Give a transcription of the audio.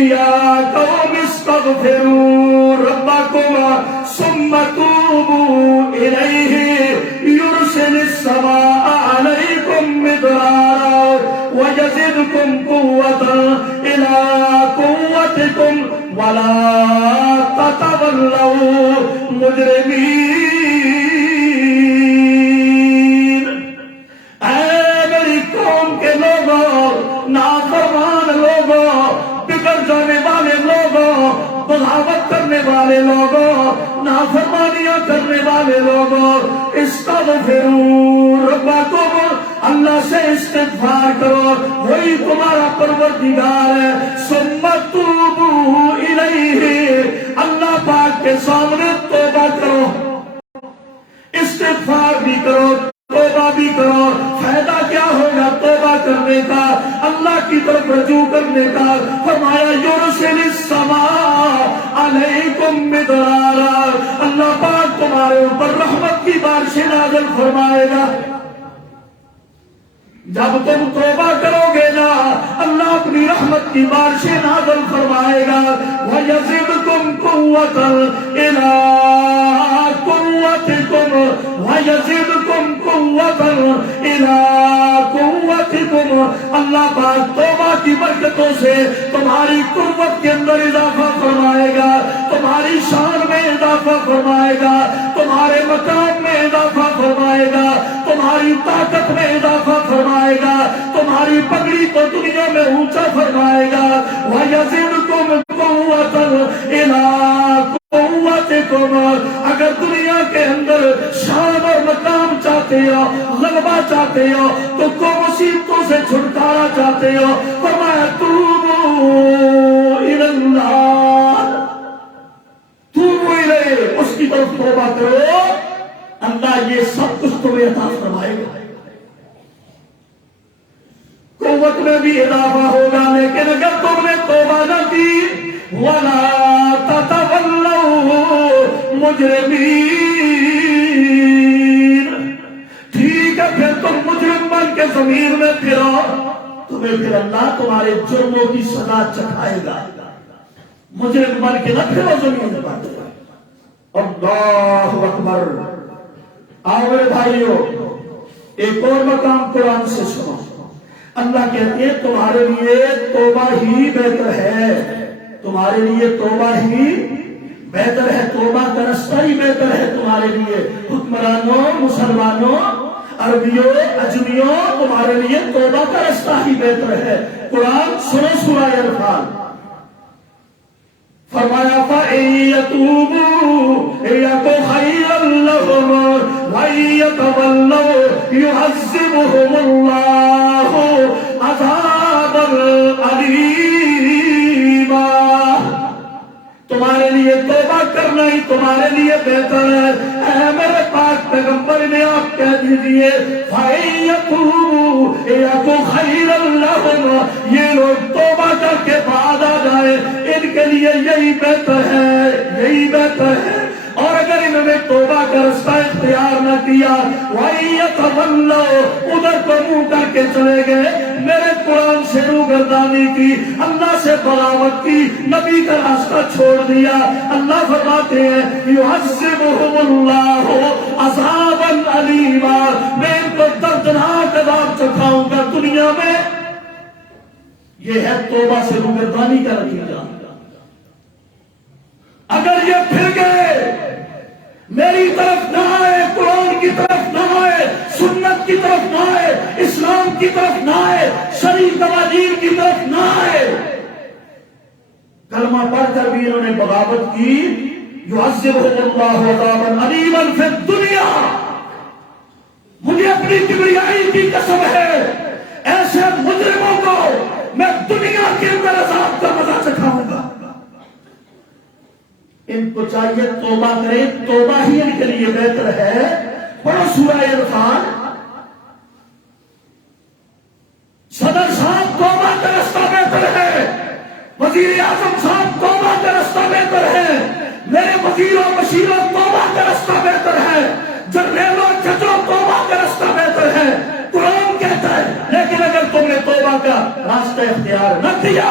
یا قوم استغفروا ربکم ثم توبوا الیہ یرسل السماء علیکم مدرارا ویزدکم قوة الی قوتکم ولا تتولوا مجرمین۔ اے میری قوم کے لوگوں، نافرمان لوگوں، بگڑ جانے والے لوگوں، بغاوت کرنے والے لوگوں، نافرمانیاں کرنے والے لوگوں، استغفروا ربکم، اللہ سے استغفار کرو، وہی تمہارا پروردگار ہے۔ ثم توبوا الیہ، اللہ پاک کے سامنے توبہ کرو، استغفار بھی کرو، توبہ بھی کرو۔ فائدہ کیا ہوگا توبہ کرنے کا، اللہ کی طرف رجوع کرنے کا؟ فرمایا یرسل السماء علیکم مدرارا، اللہ پاک تمہارے اوپر رحمت کی بارشیں نازل فرمائے گا۔ جب تم توبہ کرو گے نا، اللہ اپنی رحمت کی بارشیں نازل فرمائے گا۔ وَيَزِدْكُمْ قُوَّةً إِلَىٰ قُوَّتِكُمْ وَيَزِدْكُمْ قُوَّةً إِلَىٰ قُوَّتِكُمْ، اللہ پاک توبہ کی برکتوں سے تمہاری قوت کے اندر اضافہ فرمائے گا، تمہاری شان میں اضافہ فرمائے گا، تمہارے مقام میں اضافہ فرمائے گا، تمہاری طاقت میں اضافہ فرمائے گا، تمہاری پگڑی کو دنیا میں اونچا فرمائے گا۔ وَيَزِدْكُمْ قُوَّةً إِلَىٰ قُوَّتِكُمْ، اگر دنیا کے اندر شان اور مقام چاہتے ہو، غلبہ چاہتے ہو، تو کو مصیبتوں سے چھٹکارا چاہتے ہو، فرمایا توبوا الی اللہ، توبوا الیہ، اس کی طرف توبہ کرو، اللہ یہ سب کچھ تمہیں عطا فرمائے گا۔ قوت میں بھی اضافہ ہوگا، لیکن اگر تم نے توبہ نہ کی، وَلَا تَتَوَلَّوْا مُجْرِمِينَ، ٹھیک ہے پھر تم مجرم بن کے زمین میں پھرو، تمہیں پھر اللہ تمہارے جرموں کی سزا چکھائے گا۔ مجرم بن کے نہ پھرو زمین پر۔ اللہ اکبر۔ آؤ میرے بھائیو، ایک اور مقام قرآن سے سنو۔ اللہ کہتے ہیں تمہارے لیے توبہ ہی بہتر ہے، تمہارے لیے توبہ ہی بہتر ہے، توبہ کا رستہ ہی بہتر ہے تمہارے لیے۔ حکمرانوں، مسلمانوں، عربیوں، اجمیوں، تمہارے لیے توبہ کا رستہ ہی بہتر ہے۔ قرآن سنو سورہ انفال، فرمایا فَإِن يَتُوبُوا يَكُ خَيْرًا لَّهُمْ وَإِن يَتَوَلَّوْا يُعَذِّبْهُمُ اللَّهُ عَذَابًا أَلِيمًا، تمہارے لیے توبہ کرنا ہی تمہارے لیے بہتر ہے۔ اے میرے پاک پیغمبر نے آپ کہہ دیجئے فَإِن يَتُوبُوا يَكُ خَيْرًا لَّهُمْ، یہ لوگ توبہ کر کے بعد آ جائے، ان کے لیے یہی بہتر ہے، یہی بہتر ہے۔ اور اگر انہوں نے توبہ کا رستہ اختیار نہ کیا، وَإِن يَتَوَلَّوْا، ادھر کو منہ کر کے چلے گئے، میرے قرآن سے روگردانی کی، اللہ سے بغاوت کی، نبی کا راستہ چھوڑ دیا، اللہ فرماتے ہیں يُعَذِّبُهُمُ اللَّهُ عَذَابًا أَلِيمًا، میں ان کو دردناک عذاب چکھاؤں گا دنیا میں۔ یہ ہے توبہ سے روگردانی کا نتیجہ۔ اگر یہ پھر گئے، میری طرف نہ آئے، قرآن کی طرف نہ آئے، سنت کی طرف نہ آئے، اسلام کی طرف نہ آئے، شرعی قوانین کی طرف نہ آئے، کلمہ پڑھ کر بھی انہوں نے بغاوت کی، يُعَذِّبُهُمُ اللَّهُ عَذَابًا أَلِيمًا فِي الدُّنْيَا، مجھے اپنی کبریائی کی قسم ہے ایسے مجرموں کو میں دنیا کے اندر عذاب کا مزہ چکھاؤں گا۔ ان کو چاہیے توبہ کریں، توبہ ہی ان کے لیے بہتر ہے۔ پڑھو سورہ انفال، صدر صاحب توبہ کا رستہ بہتر ہے، وزیر اعظم صاحب توبہ کا رستہ بہتر ہے، میرے وزیروں مشیروں توبہ کا رستہ بہتر ہے، جنرلوں ججوں توبہ کا رستہ بہتر ہے، قرآن کہتا ہے۔ لیکن اگر تم نے توبہ کا راستہ اختیار نہ کیا،